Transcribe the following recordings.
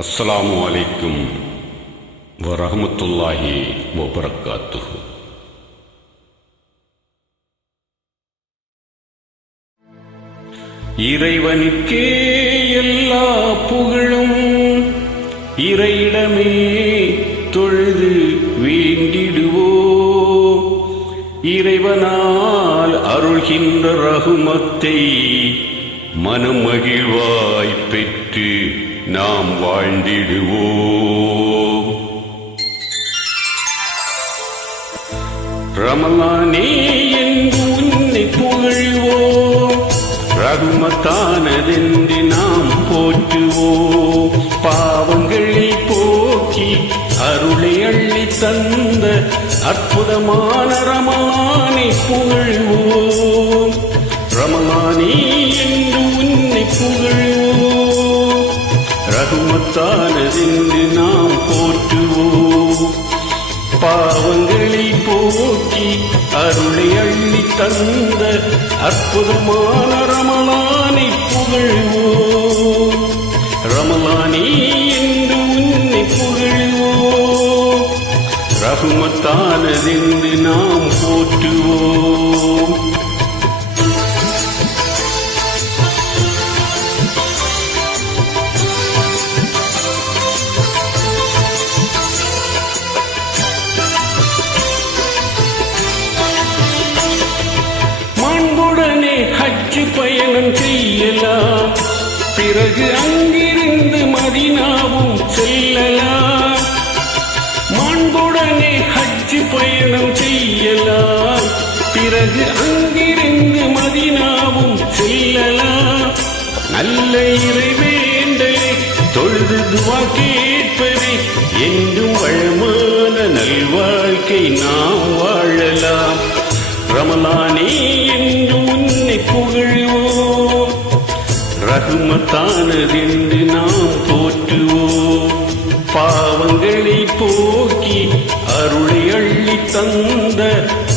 அஸ்ஸலாமு அலைக்கும் வரஹ்மத்துல்லாஹி வபரகாத்துஹு. இறைவனுக்கே எல்லா புகழும், இறையிடமே தொழுது வேண்டிடுவோம். இறைவனால் அருள்கின்ற ரஹ்மத்தை மனம் மகிழ்வாய் பெற்று நாம் வாழ்ந்திடுவோம். ரமலானே என்று உன்னை புகழ்வோம், ரஹ்மத்தானதென்று நாம் போற்றுவோம். பாவங்களை போக்கி அருளை அள்ளி தந்த அற்புதமான ரமலானை புகழ்வோம். ரமலானே என்று உன்னை புகழ்வோம், ரஹ்மத்தானதென்று நாம் போற்றுவோம். பாவங்களை போக்கி அருளை அள்ளி தந்த அற்புதமான ரமலானை புகழ்வோம். ரமலானே என்று உன்னை புகழ்வோம், ரஹ்மத்தானதென்று நாம் போற்றுவோம். ஹஜ் பயணம் செய்யலாம், பிறகு அங்கிருந்து மதீனாவும் செல்லலாம். மாண்புடனே ஹஜ் பயணம் செய்யலாம், பிறகு அங்கிருந்து மதீனாவும் செல்லலாம். நல்ல இறைவேண்டலை தொழுது துவா கேட்பதை என்றும் வளமான நல்வாழ்க்கை நாம் வாழலாம். ரமலானே என்று உன்னை புகழ்வோம், ரஹ்மத்தானதென்று நாம் போற்றுவோம். பாவங்களை போக்கி அருளை அள்ளி தந்த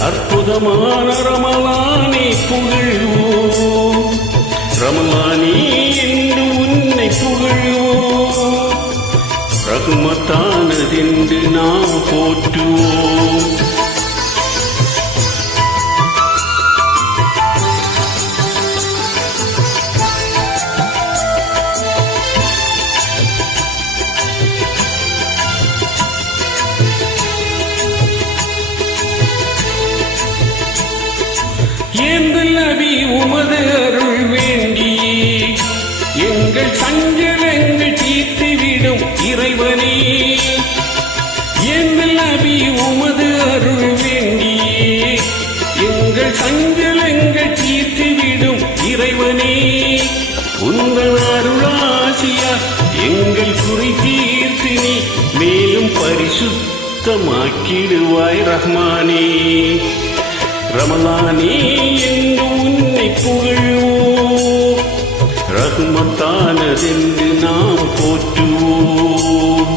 அற்புதமான ரமலானை புகழ்வோம். ரமலானே என்று உன்னை புகழ்வோம், ரஹ்மத்தானதென்று நாம் போற்றுவோம். ஏந்தல் நபி உமது அருள் வேண்டி எங்கள் சஞ்சலங்கள் தீர்த்துவிடும் இறைவனே. ஏந்தல் நபி உமது அருள் வேண்டி எங்கள் சஞ்சலங்கள் தீர்த்துவிடும் இறைவனே. உங்கள் அருளாசியா எங்கள் குறை தீர்த்து நீ மேலும் பரிசுத்தமாக்கிடுவாய் ரஹ்மானே. ரமலானே என்று உன்னை புகழ்வோம், ரஹ்மத்தானதென்று நாம் போற்றுவோம்.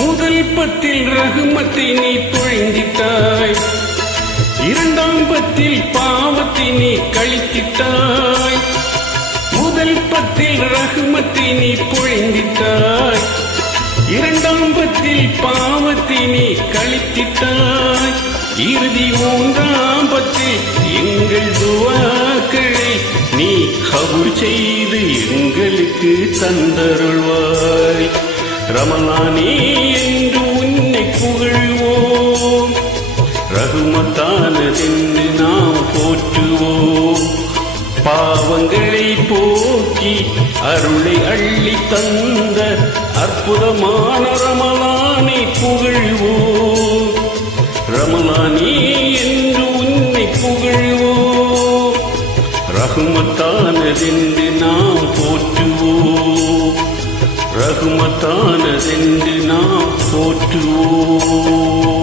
முதல் பத்தில் ரஹ்மத்தை நீ பொழிந்திட்டாய், இரண்டாம் பத்தில் பாவத்தை நீ கழித்திட்டாய். முதல் பத்தில் ரஹ்மத்தை நீ பொழிந்திட்டாய், இரண்டாம் பத்தில் பாவத்தை நீ கழித்திட்டாய். இறுதி மூன்றாம் பத்தில் எங்கள் துவாக்களை நீ கபூல் செய்து எங்களுக்கு தந்தருள்வாய். ரமலானே என்று உன்னை புகழ்வோம், ரஹ்மத்தானதென்று நாம் போற்றுவோம். பாவங்களை போக்கி அருளை அள்ளி தந்த அற்புதமான ரமலானை புகழ்வோம். ரமலானே என்று உன்னை புகழ்வோம், ரஹ்மத்தானதென்று நாம் போற்றுவோம். ரஹ்மத்தானதென்று நாம் போற்றுவோம்.